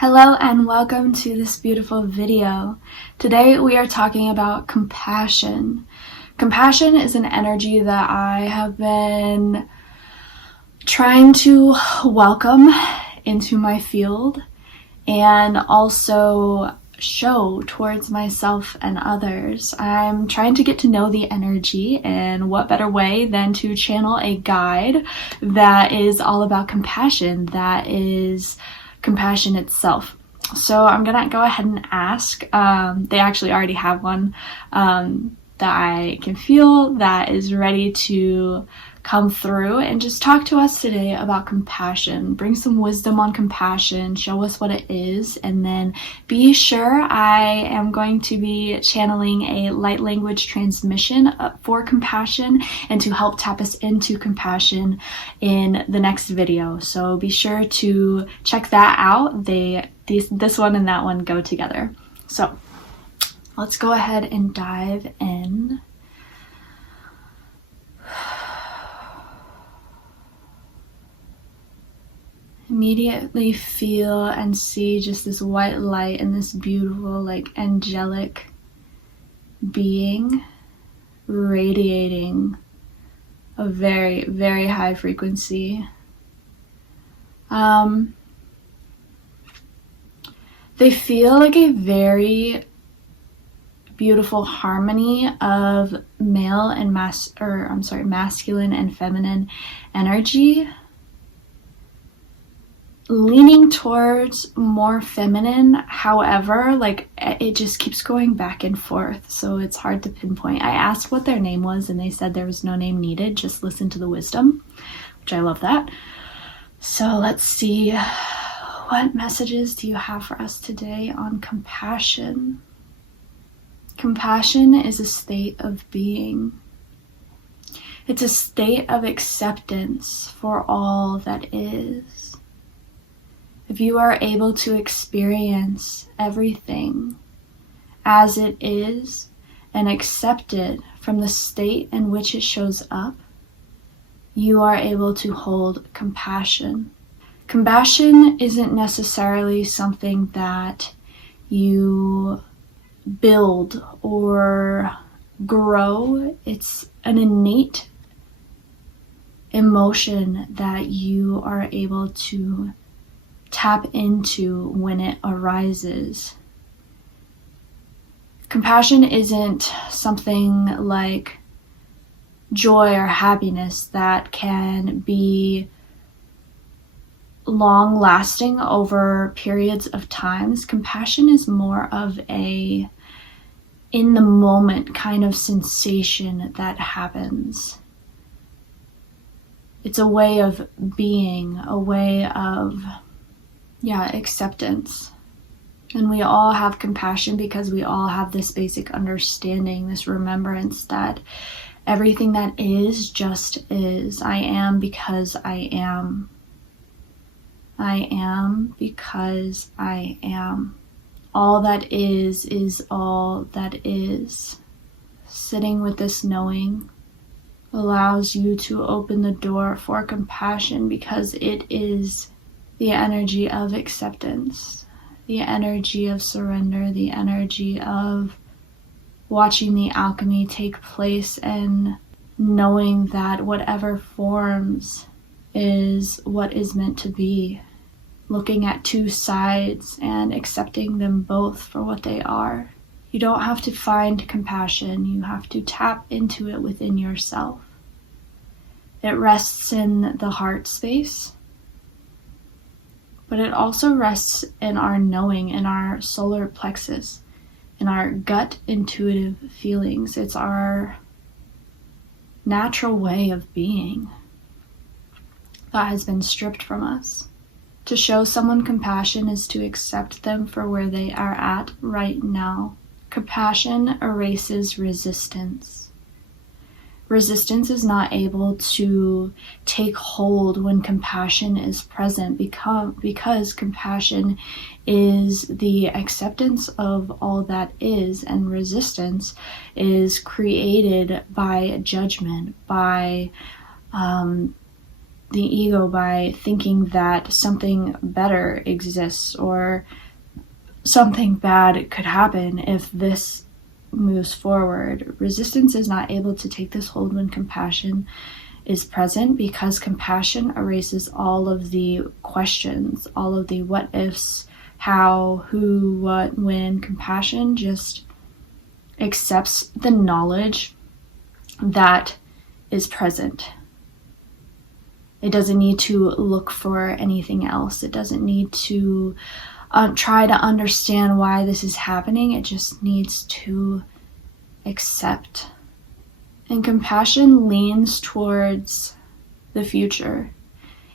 Hello and welcome to this beautiful video. Today we are talking about compassion. Compassion is an energy that I have been trying to welcome into my field and also show towards myself and others. I'm trying to get to know the energy, and what better way than to channel a guide that is all about compassion, that is compassion itself. So I'm gonna go ahead and ask. They actually already have one that I can feel that is ready to come through and just talk to us today about compassion. Bring some wisdom on compassion, show us what it is, and then be sure I am going to be channeling a light language transmission for compassion and to help tap us into compassion in the next video. So be sure to check that out. This one and that one go together. So let's go ahead and dive in. Immediately feel and see just this white light and this beautiful, angelic being radiating a very, very high frequency. They feel like a very beautiful harmony of masculine and feminine energy, leaning towards more feminine. However, it just keeps going back and forth, so it's hard to pinpoint. I asked what their name was and they said there was no name needed, just listen to the wisdom, which I love that. So let's see, what messages do you have for us today on compassion? Compassion is a state of being. It's a state of acceptance for all that is. If you are able to experience everything as it is and accept it from the state in which it shows up, you are able to hold compassion. Compassion isn't necessarily something that you build or grow. It's an innate emotion that you are able to tap into when it arises. Compassion isn't something like joy or happiness that can be long lasting over periods of times. Compassion is more of a in the moment kind of sensation that happens. It's a way of being, a way of acceptance. And we all have compassion because we all have this basic understanding, this remembrance that everything that is just is. I am because I am. I am because I am. All that is all that is. Sitting with this knowing allows you to open the door for compassion because it is the energy of acceptance, the energy of surrender, the energy of watching the alchemy take place and knowing that whatever forms is what is meant to be. Looking at two sides and accepting them both for what they are. You don't have to find compassion, you have to tap into it within yourself. It rests in the heart space, but it also rests in our knowing, in our solar plexus, in our gut intuitive feelings. It's our natural way of being that has been stripped from us. To show someone compassion is to accept them for where they are at right now. Compassion erases resistance. Resistance is not able to take hold when compassion is present because compassion is the acceptance of all that is, and resistance is created by judgment, by the ego by thinking that something better exists or something bad could happen if this moves forward. Resistance is not able to take this hold when compassion is present, because compassion erases all of the questions, all of the what ifs, how, who, what, when. Compassion just accepts the knowledge that is present. It doesn't need to look for anything else. It doesn't need to try to understand why this is happening. It just needs to accept. And compassion leans towards the future.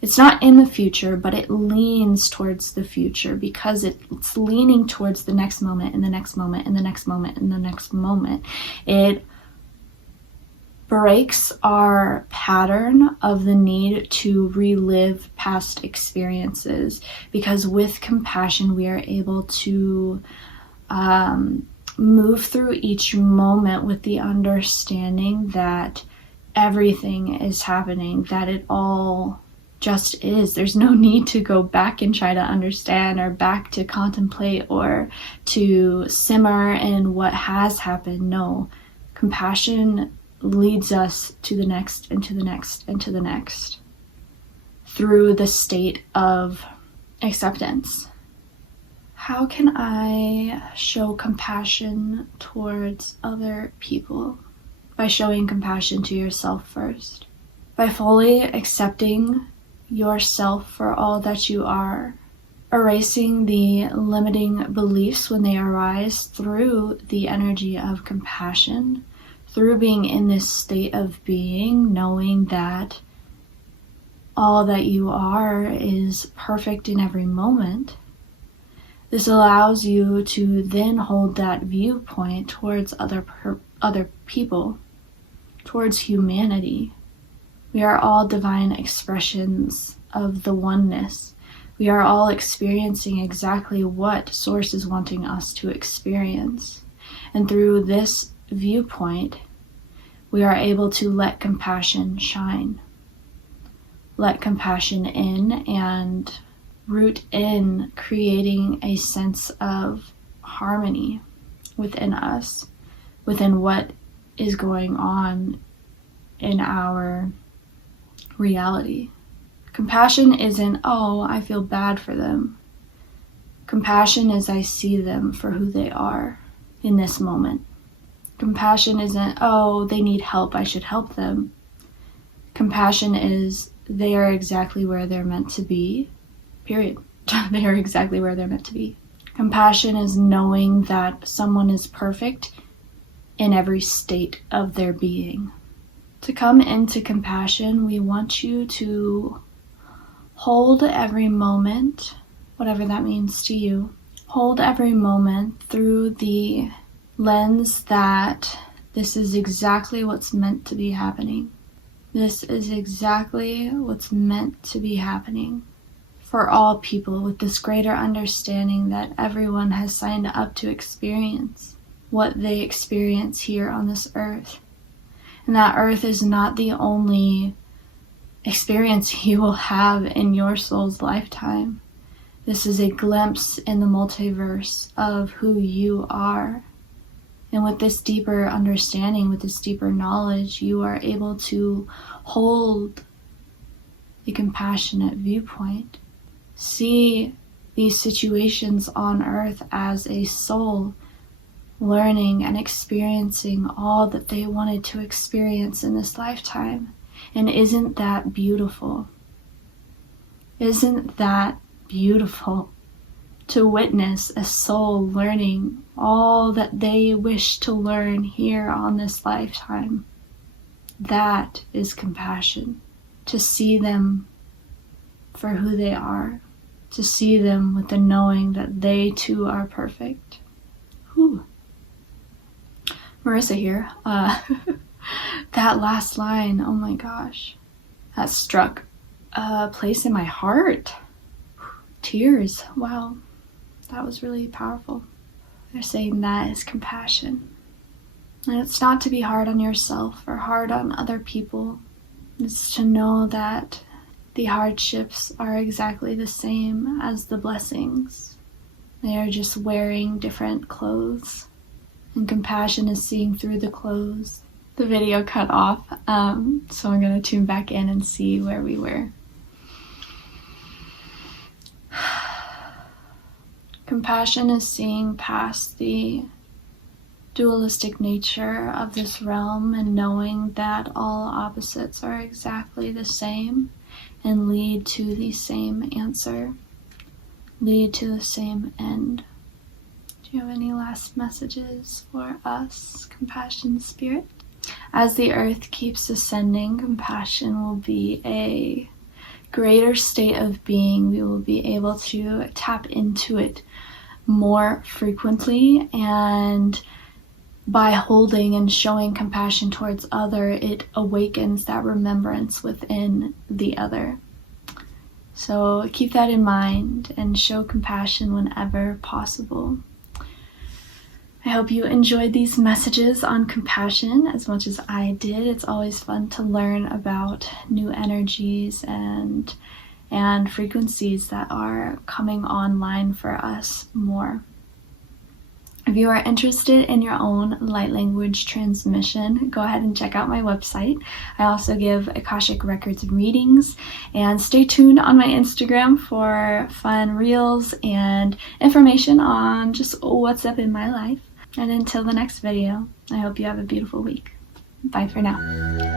It's not in the future, but it leans towards the future, because it's leaning towards the next moment and the next moment and the next moment and the next moment. It breaks our pattern of the need to relive past experiences, because with compassion we are able to move through each moment with the understanding that everything is happening, that it all just is. There's no need to go back and try to understand, or back to contemplate, or to simmer in what has happened. No, compassion leads us to the next and to the next and to the next through the state of acceptance. How can I show compassion towards other people? By showing compassion to yourself first. By fully accepting yourself for all that you are. Erasing the limiting beliefs when they arise through the energy of compassion. Through being in this state of being, knowing that all that you are is perfect in every moment. This allows you to then hold that viewpoint towards other people, towards humanity. We are all divine expressions of the oneness. We are all experiencing exactly what Source is wanting us to experience. And through this viewpoint, we are able to let compassion shine. Let compassion in and root in, creating a sense of harmony within us, within what is going on in our reality. Compassion isn't, oh, I feel bad for them. Compassion is, I see them for who they are in this moment. Compassion isn't, oh, they need help, I should help them. Compassion is, they are exactly where they're meant to be, period. They are exactly where they're meant to be. Compassion is knowing that someone is perfect in every state of their being. To come into compassion, we want you to hold every moment, whatever that means to you. Hold every moment through the lens that this is exactly what's meant to be happening. This is exactly what's meant to be happening for all people, with this greater understanding that everyone has signed up to experience what they experience here on this earth. And that earth is not the only experience you will have in your soul's lifetime. This is a glimpse in the multiverse of who you are. And with this deeper understanding, with this deeper knowledge, you are able to hold the compassionate viewpoint. See these situations on earth as a soul learning and experiencing all that they wanted to experience in this lifetime. And isn't that beautiful? Isn't that beautiful to witness a soul learning all that they wish to learn here on this lifetime? That is compassion. To see them for who they are. To see them with the knowing that they too are perfect. Whew. Marissa here. That last line, oh my gosh. That struck a place in my heart. Tears. Wow. That was really powerful. They're saying that is compassion. And it's not to be hard on yourself or hard on other people. It's to know that the hardships are exactly the same as the blessings. They are just wearing different clothes, and compassion is seeing through the clothes. The video cut off, so I'm going to tune back in and see where we were. Compassion is seeing past the dualistic nature of this realm and knowing that all opposites are exactly the same and lead to the same answer, lead to the same end. Do you have any last messages for us, Compassion Spirit? As the earth keeps ascending, compassion will be a greater state of being. We will be able to tap into it more frequently, and by holding and showing compassion towards other, it awakens that remembrance within the other. So keep that in mind and show compassion whenever possible. I hope you enjoyed these messages on compassion as much as I did. It's always fun to learn about new energies and frequencies that are coming online for us more. If you are interested in your own light language transmission, go ahead and check out my website. I also give Akashic Records readings, and stay tuned on my Instagram for fun reels and information on just what's up in my life. And until the next video, I hope you have a beautiful week. Bye for now.